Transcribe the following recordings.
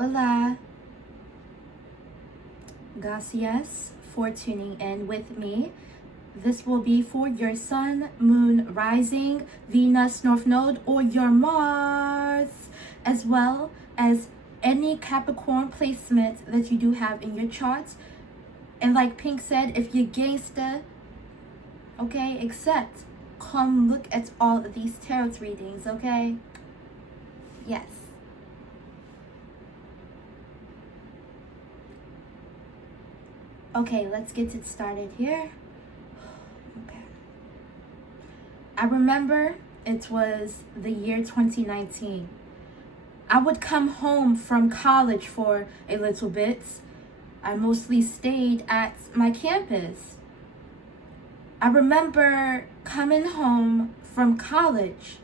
Hola. Gracias for tuning in with me. This will be for your Sun, Moon, Rising, Venus, North Node, or your Mars, as well as any Capricorn placement that you do have in your charts. And like Pink said, if you're gangster, okay, accept. Come look at all of these tarot readings, okay? Yes. Okay, let's get it started here. Okay. I remember it was the year 2019. I would come home from college for a little bit. I mostly stayed at my campus. I remember coming home from college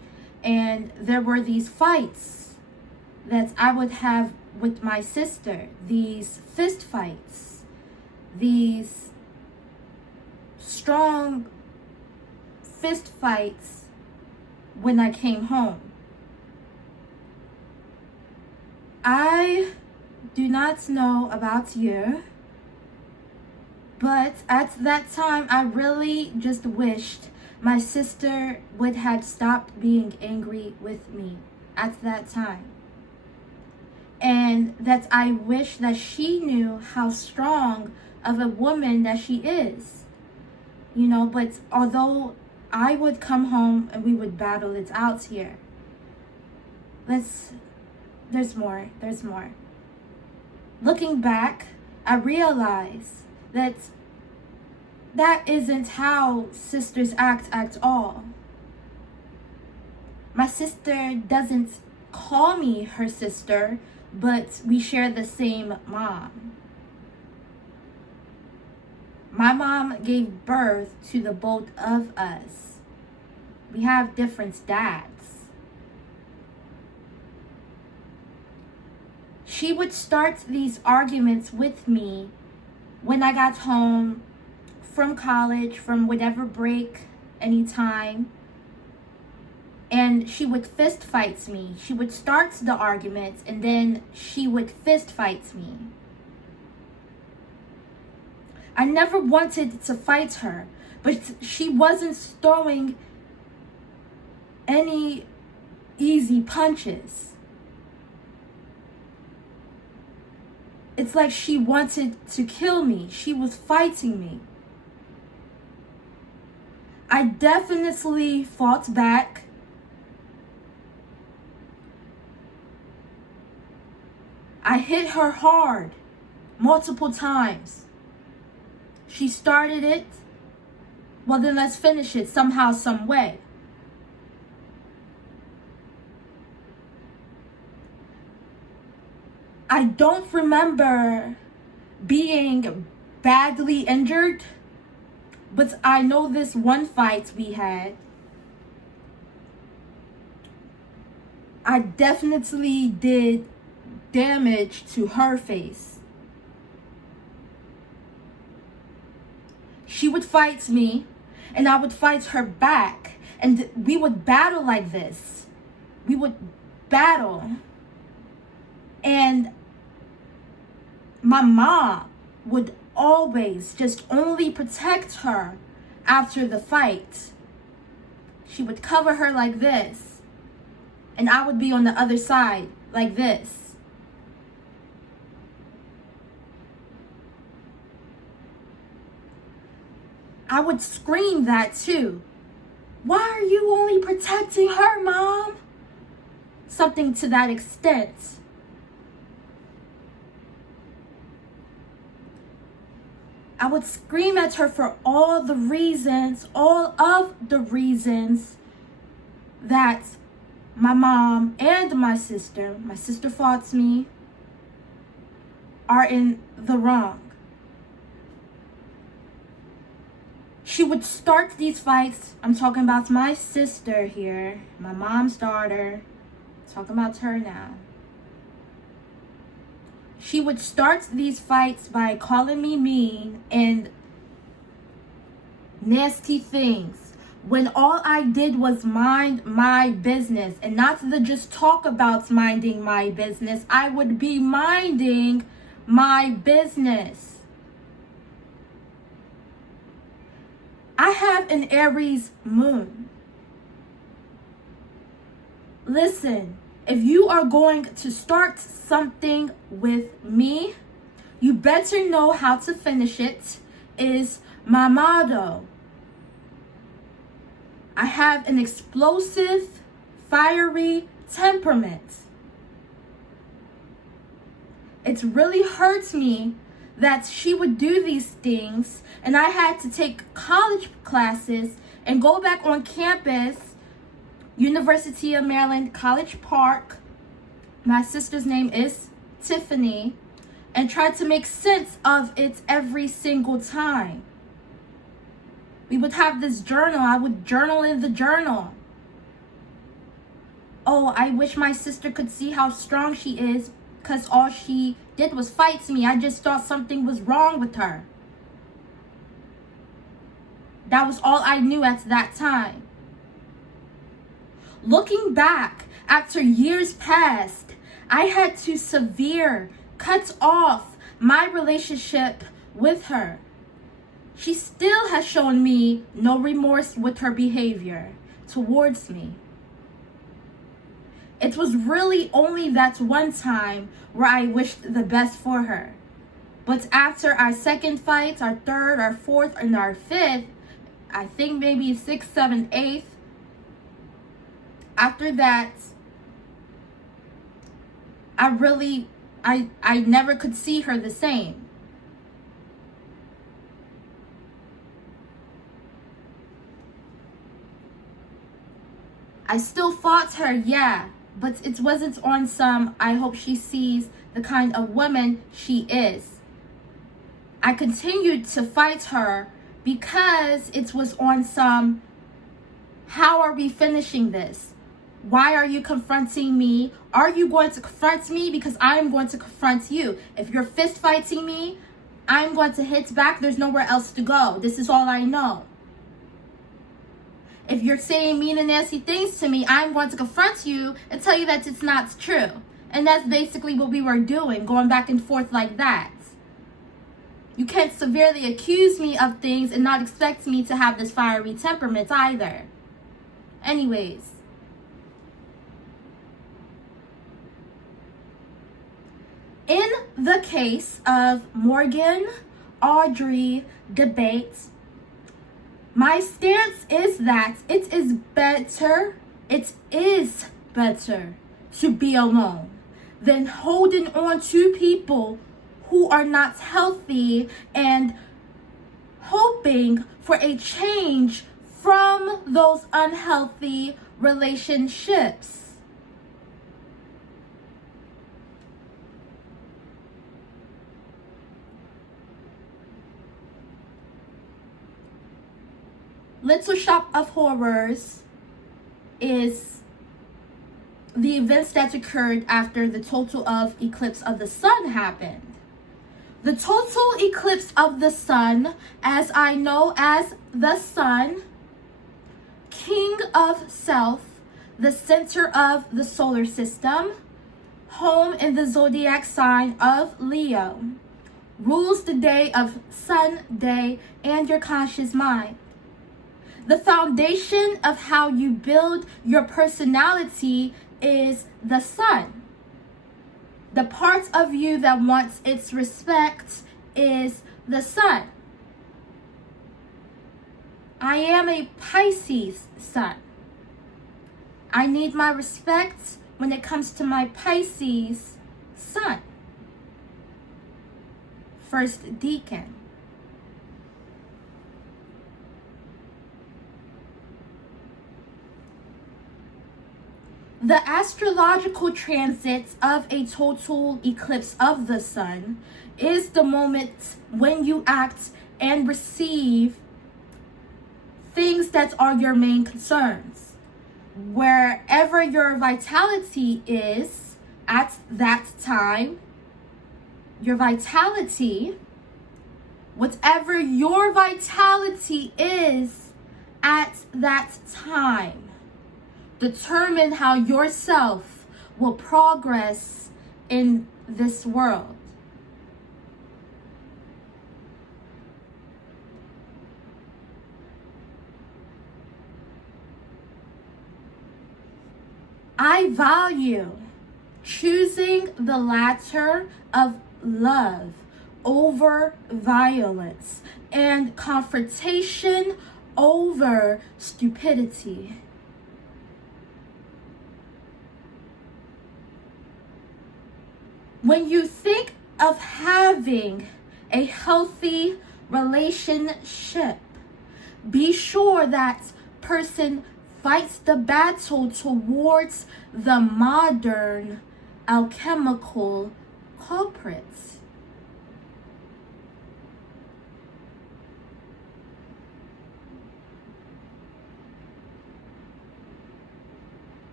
and there were these fights that I would have with my sister, these fist fights, these strong fist fights when I came home. I do not know about you, but at that time, I really just wished my sister would have stopped being angry with me at that time. And that I wish that she knew how strong of a woman that she is. You know, but although I would come home and we would battle it out here, there's more. Looking back, I realize that isn't how sisters act at all. My sister doesn't call me her sister, but we share the same mom. My mom gave birth to the both of us. We have different dads. She would start these arguments with me when I got home from college, from whatever break, anytime. And she would fist fight me. She would start the argument and then she would fist fight me. I never wanted to fight her, but she wasn't throwing any easy punches. It's like she wanted to kill me. She was fighting me. I definitely fought back. I hit her hard, multiple times. She started it. Well, then let's finish it somehow, some way. I don't remember being badly injured, but I know this one fight we had, I definitely did damage to her face. She would fight me and I would fight her back, and we would battle like this. We would battle. And my mom would always just only protect her after the fight. She would cover her like this, and I would be on the other side like this. I would scream that too. Why are you only protecting her, Mom? Something to that extent. I would scream at her for all of the reasons that my mom and my sister fought me, are in the wrong. She would start these fights. I'm talking about my sister here, my mom's daughter. Talking about her now. She would start these fights by calling me mean and nasty things, when all I did was mind my business, and not to just talk about minding my business. I would be minding my business. I have an Aries moon. Listen, if you are going to start something with me, you better know how to finish it, is my motto. I have an explosive, fiery temperament. It really hurts me that she would do these things, and I had to take college classes and go back on campus, University of Maryland, College Park. My sister's name is Tiffany, and try to make sense of it every single time. We would have this journal. I would journal in the journal. Oh, I wish my sister could see how strong she is, because all she did was fight me. I just thought something was wrong with her. That was all I knew at that time. Looking back, after years passed, I had to severe cut off my relationship with her. She still has shown me no remorse with her behavior towards me. It was really only that one time where I wished the best for her. But after our second fight, our third, our fourth, and our fifth, I think maybe sixth, seventh, eighth, after that, I never could see her the same. I still fought her, yeah, but it wasn't on some, I hope she sees the kind of woman she is. I continued to fight her because it was on some, how are we finishing this? Why are you confronting me? Are you going to confront me? Because I am going to confront you. If you're fist fighting me, I'm going to hit back. There's nowhere else to go. This is all I know. If you're saying mean and nasty things to me, I'm going to confront you and tell you that it's not true. And that's basically what we were doing, going back and forth like that. You can't severely accuse me of things and not expect me to have this fiery temperament either. Anyways. In the case of Morgan Audrey debate, my stance is that it is better to be alone than holding on to people who are not healthy and hoping for a change from those unhealthy relationships. Little Shop of Horrors is the events that occurred after the total of eclipse of the sun happened. The total eclipse of the sun, as I know as the sun, king of self, the center of the solar system, home in the zodiac sign of Leo, rules the day of Sunday and your conscious mind. The foundation of how you build your personality is the sun. The part of you that wants its respect is the sun. I am a Pisces sun. I need my respect when it comes to my Pisces sun. First deacon. The astrological transits of a total eclipse of the sun is the moment when you act and receive things that are your main concerns. Wherever your vitality is at that time, your vitality, whatever your vitality is at that time determine how yourself will progress in this world. I value choosing the latter of love over violence and confrontation over stupidity. When you think of having a healthy relationship, be sure that person fights the battle towards the modern alchemical culprits.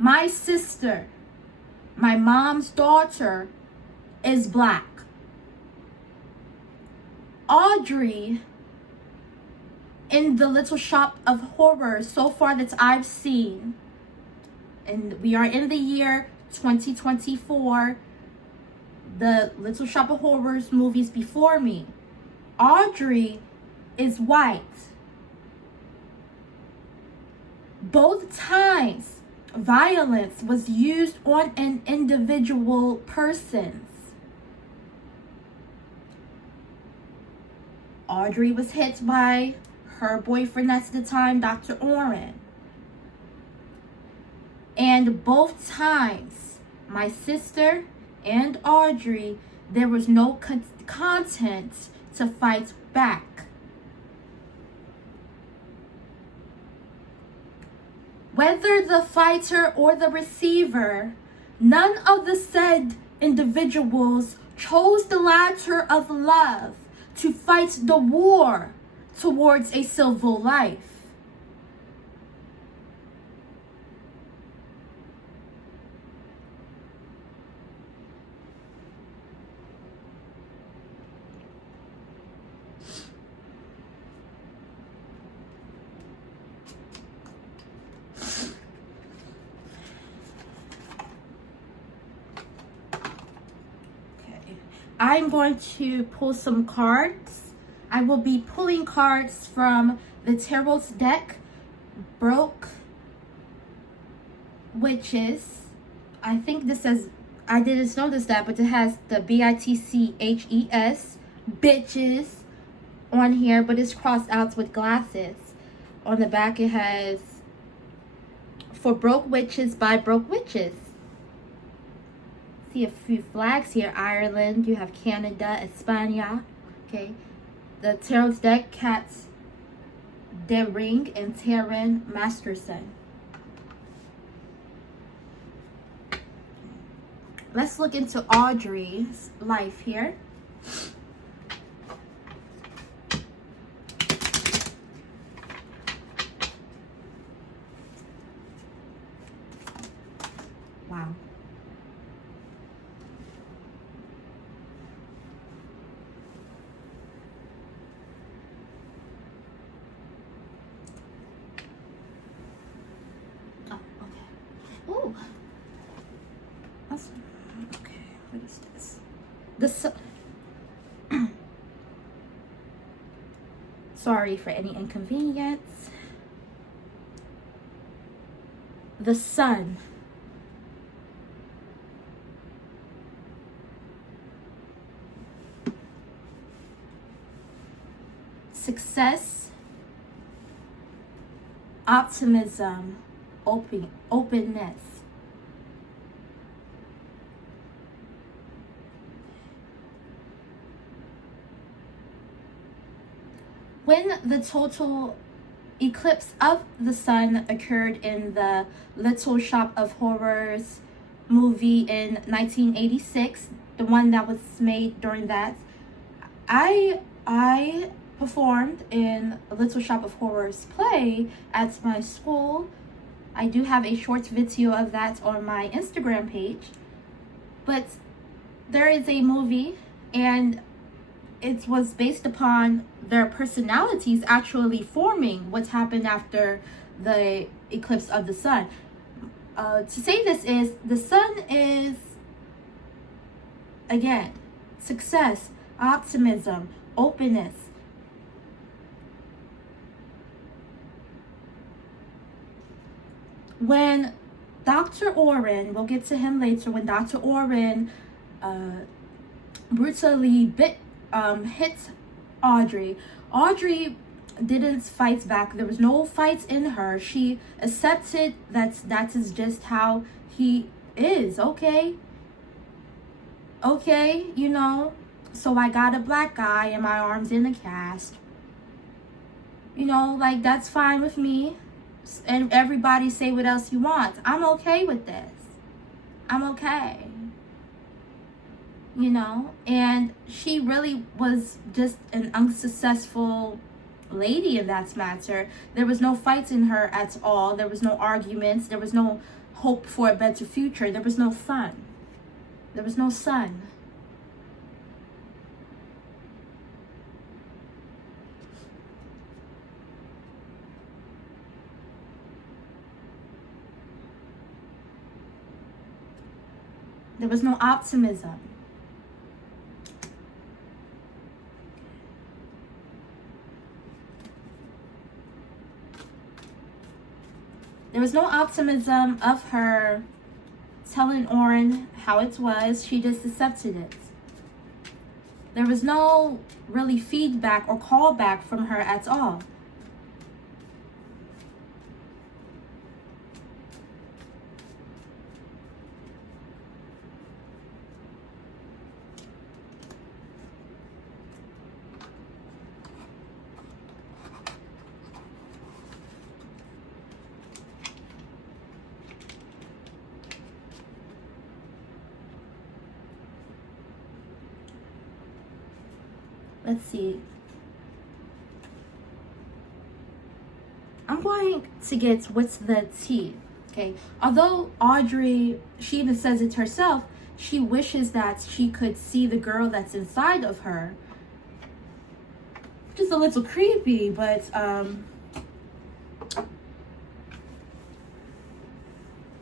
My sister, my mom's daughter, is black. Audrey, in the Little Shop of Horrors so far that I've seen, and we are in the year 2024, the Little Shop of Horrors movies before me, Audrey is white. Both times, violence was used on an individual person. Audrey was hit by her boyfriend at the time, Dr. Oren. And both times, my sister and Audrey, there was no content to fight back. Whether the fighter or the receiver, none of the said individuals chose the latter of love to fight the war towards a civil life. I'm going to pull some cards. I will be pulling cards from the Tarot's deck, Broke Witches. I think this says, I didn't notice that, but it has the BITCHES, bitches, on here, but it's crossed out with glasses. On the back it has, For Broke Witches by Broke Witches. See a few flags here. Ireland, you have Canada, España. Okay, the Tarot's deck, Cats De Ring and Taryn Masterson. Let's look into Audrey's life here. Wow. Okay, what is this? Sorry for any inconvenience. The Sun. Success, optimism, openness. When the total eclipse of the sun occurred in the Little Shop of Horrors movie in 1986, the one that was made during that, I performed in a Little Shop of Horrors play at my school. I do have a short video of that on my Instagram page, but there is a movie and it was based upon their personalities actually forming what's happened after the eclipse of the sun. To say this is, the sun is, again, success, optimism, openness. When Dr. Oren, we'll get to him later, when Dr. Oren brutally hit Audrey didn't fight back. There was no fight in her. She accepted that is just how he is. Okay, you know, so I got a black guy and my arm's in a cast. You know, like, that's fine with me. And everybody say what else you want. I'm okay with this. I'm okay. You know, and she really was just an unsuccessful lady in that matter. There was no fights in her at all. There was no arguments. There was no hope for a better future. There was no sun. There was no sun. There was no optimism. There was no optimism of her telling Oren how it was. She just accepted it. There was no really feedback or callback from her at all. Let's see. I'm going to get what's the tea, okay? Although Audrey, she even says it herself, she wishes that she could see the girl that's inside of her. Just a little creepy, but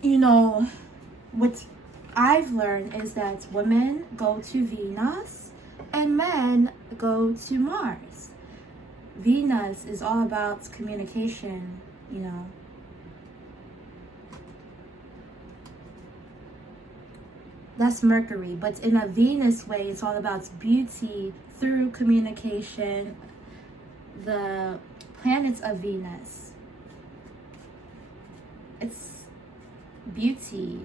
you know, what I've learned is that women go to Venus and men go to Mars. Venus is all about communication, you know. That's Mercury, but in a Venus way, it's all about beauty through communication. The planets of Venus, it's beauty.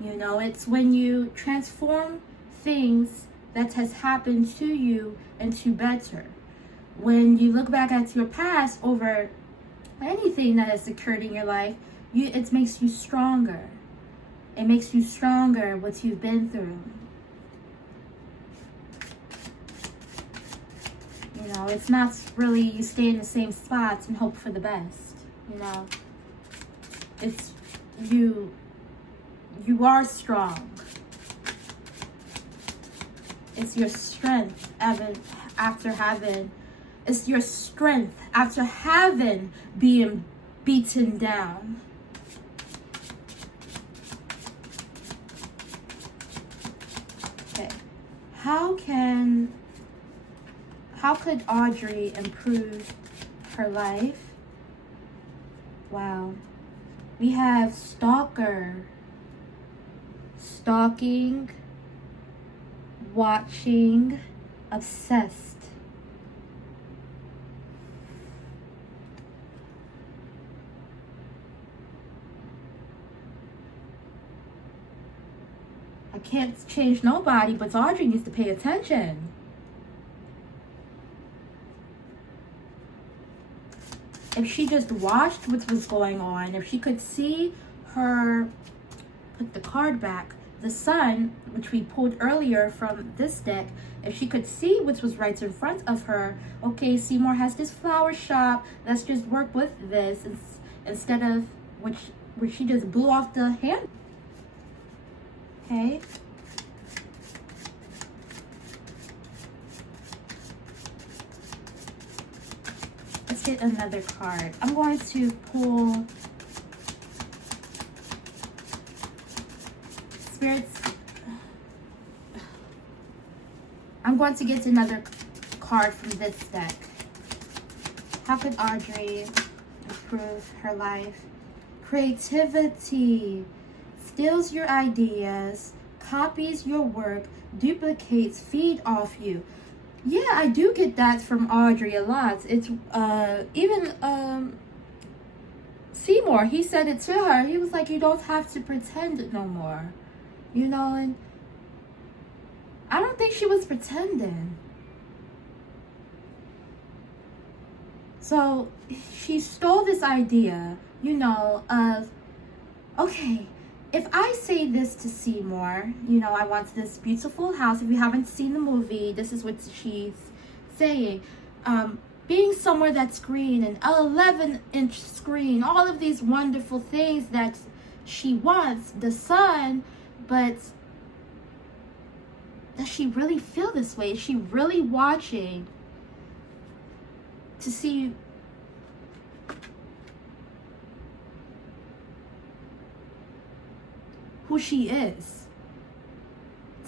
You know, it's when you transform things that has happened to you into better. When you look back at your past over anything that has occurred in your life, it makes you stronger. It makes you stronger what you've been through. You know, it's not really you stay in the same spots and hope for the best. You know, it's you are strong. It's your strength after having being beaten down. Okay. How could Audrey improve her life? Wow. We have stalker. Stalking, watching, obsessed. I can't change nobody, but Audrey needs to pay attention. If she just watched what was going on, if she could see her, put the card back, the sun, which we pulled earlier from this deck, if she could see what was right in front of her, okay, Seymour has this flower shop, let's just work with this, instead of which she just blew off the hand. Okay. get another card. I'm going to pull Spirits. I'm going to get another card from this deck. How could Audrey improve her life? Creativity. Steals your ideas, copies your work, duplicates, feed off you. Yeah, I do get that from Audrey a lot. It's even Seymour, he said it to her. He was like, you don't have to pretend no more. You know, and I don't think she was pretending. So she stole this idea, you know, of, okay, if I say this to Seymour, you know, I want this beautiful house. If you haven't seen the movie, this is what she's saying. Being somewhere that's green, an 11-inch screen, all of these wonderful things that she wants, the sun, but does she really feel this way? Is she really watching to see who she is?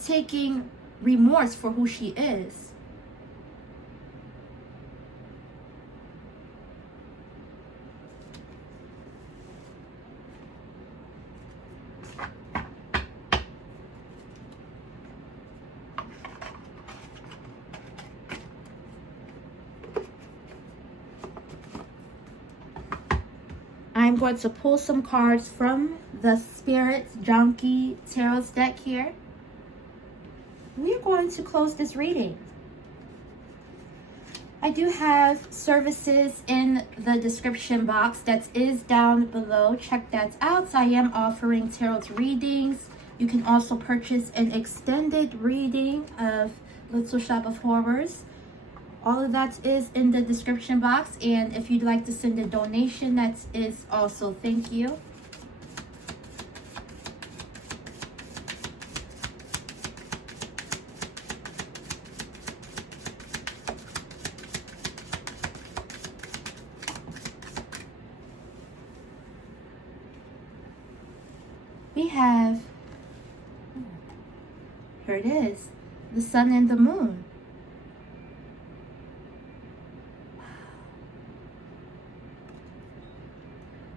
Taking remorse for who she is. I'm going to pull some cards from the Spirit Junkie Tarot deck here. We're going to close this reading. I do have services in the description box that is down below. Check that out. I am offering tarot readings. You can also purchase an extended reading of Little Shop of Horrors. All of that is in the description box, and if you'd like to send a donation, that is also thank you. We have, here it is, the sun and the moon.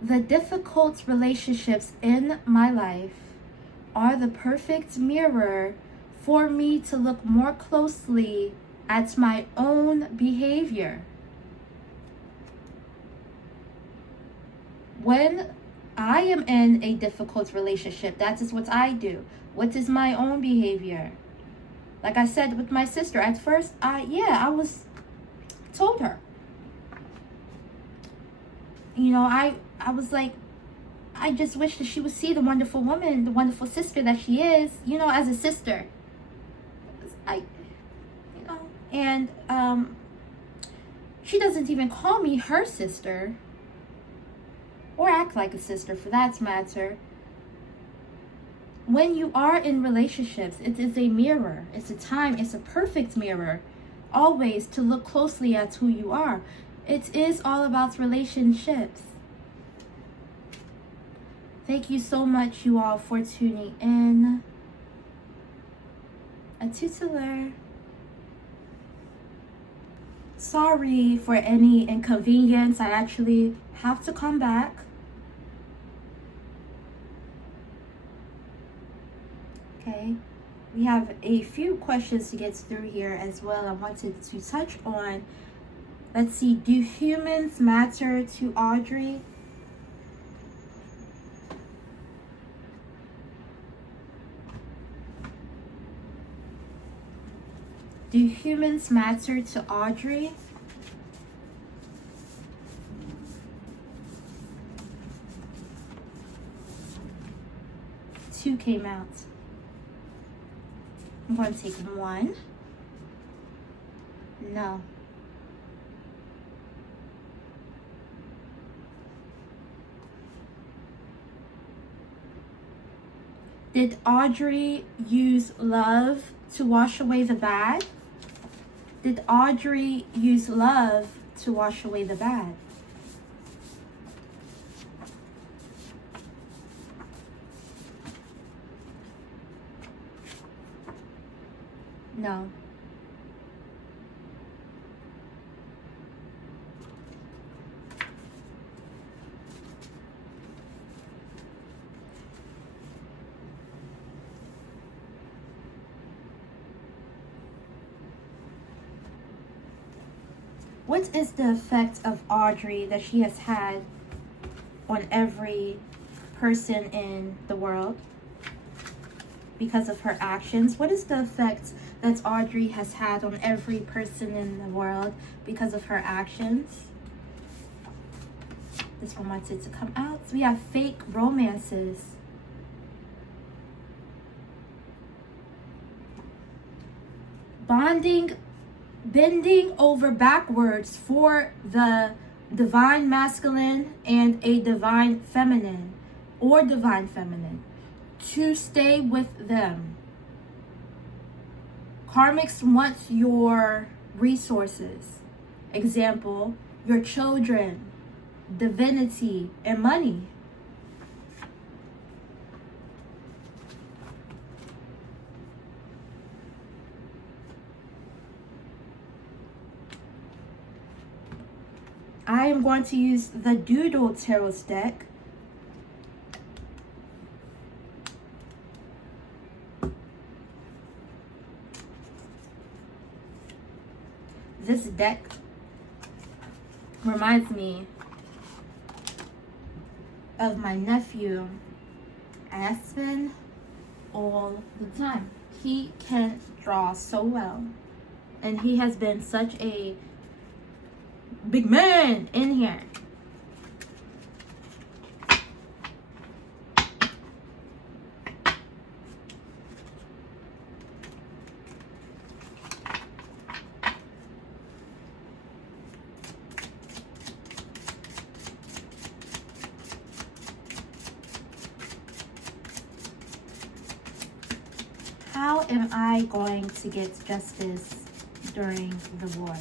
The difficult relationships in my life are the perfect mirror for me to look more closely at my own behavior. When I am in a difficult relationship, that is what I do. What is my own behavior? Like I said with my sister, at first, I told her. You know, I was like, I just wish that she would see the wonderful woman, the wonderful sister that she is, you know, as a sister. And she doesn't even call me her sister, or act like a sister for that matter. When you are in relationships, it is a mirror. It's a perfect mirror, always to look closely at who you are. It is all about relationships. Thank you so much, you all, for tuning in. A tutelar. Sorry for any inconvenience. I actually have to come back. Okay. We have a few questions to get through here as well. I wanted to touch on. Let's see. Do humans matter to Audrey? Do humans matter to Audrey? Two came out. I'm going to take one. No. Did Audrey use love to wash away the bad? Did Audrey use love to wash away the bad. No. What is the effect of Audrey that she has had on every person in the world because of her actions? What is the effect that Audrey has had on every person in the world because of her actions? This one wants it to come out. So we have fake romances. Bending over backwards for the divine masculine and a divine feminine or divine feminine to stay with them. Karmics want your resources. Example, your children, divinity, and money. I am going to use the Doodle Tarot deck. This deck reminds me of my nephew, Aspen, all the time. He can draw so well, and he has been such a big man in here. How am I going to get justice during the war?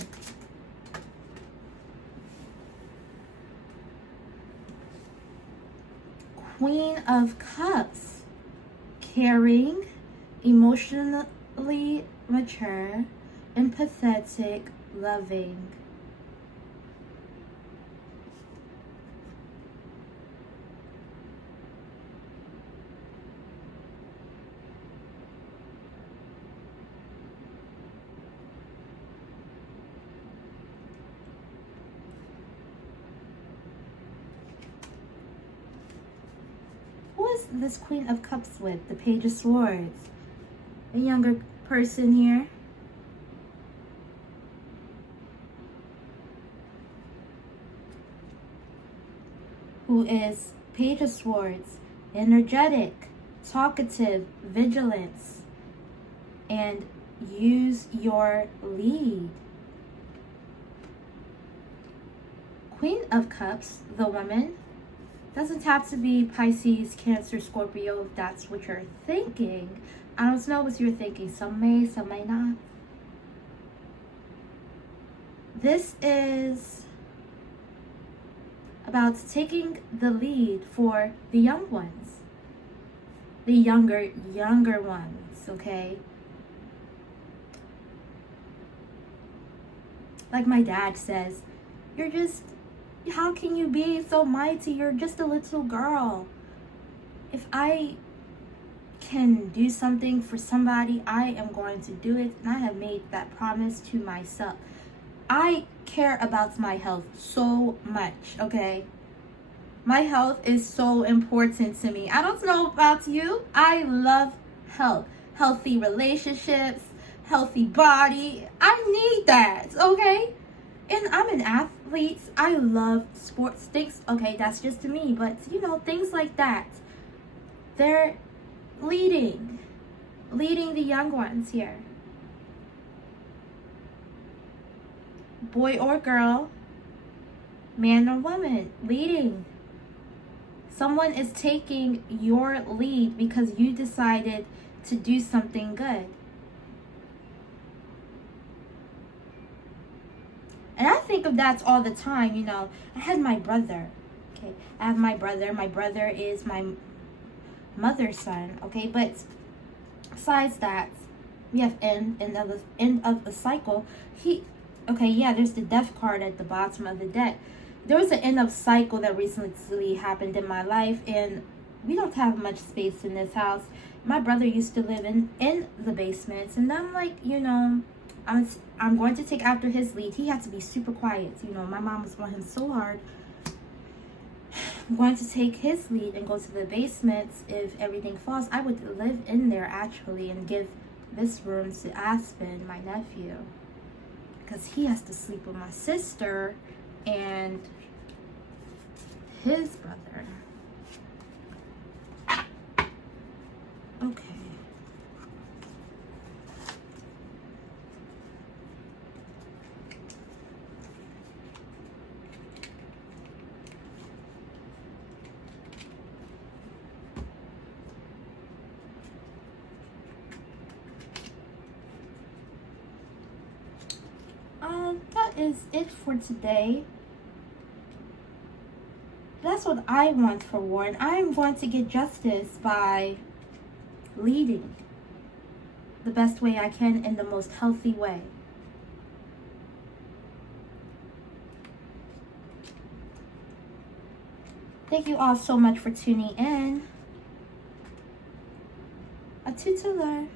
Queen of Cups, caring, emotionally mature, empathetic, loving. This Queen of Cups with? The Page of Swords. A younger person here. Who is Page of Swords, energetic, talkative, vigilance, and use your lead. Queen of Cups, the woman, doesn't have to be Pisces, Cancer, Scorpio, if that's what you're thinking. I don't know what you're thinking. Some may not. This is about taking the lead for the young ones. The younger ones, okay? Like my dad says, how can you be so mighty? You're just a little girl. If I can do something for somebody, I am going to do it. And I have made that promise to myself. I care about my health so much, okay? My health is so important to me. I don't know about you. I love health. Healthy relationships, healthy body. I need that, okay? And I'm an athlete. I love sports things. Okay, that's just to me. But, things like that. They're leading the young ones here. Boy or girl, man or woman, leading. Someone is taking your lead because you decided to do something good. And I think of that all the time, you know. I had my brother, okay? I have my brother. My brother is my mother's son, okay? But besides that, we have end of the cycle. Okay, yeah, there's the death card at the bottom of the deck. There was an end of cycle that recently happened in my life, and we don't have much space in this house. My brother used to live in the basements, and I'm like, you know, I'm going to take after his lead. He had to be super quiet. You know, my mom was on him so hard. I'm going to take his lead and go to the basements. If everything falls, I would live in there actually and give this room to Aspen, my nephew, because he has to sleep with my sister and his brother. Okay. That is it for today. That's what I want for Warren. I'm going to get justice by leading the best way I can in the most healthy way. Thank you all so much for tuning in. A tutelar.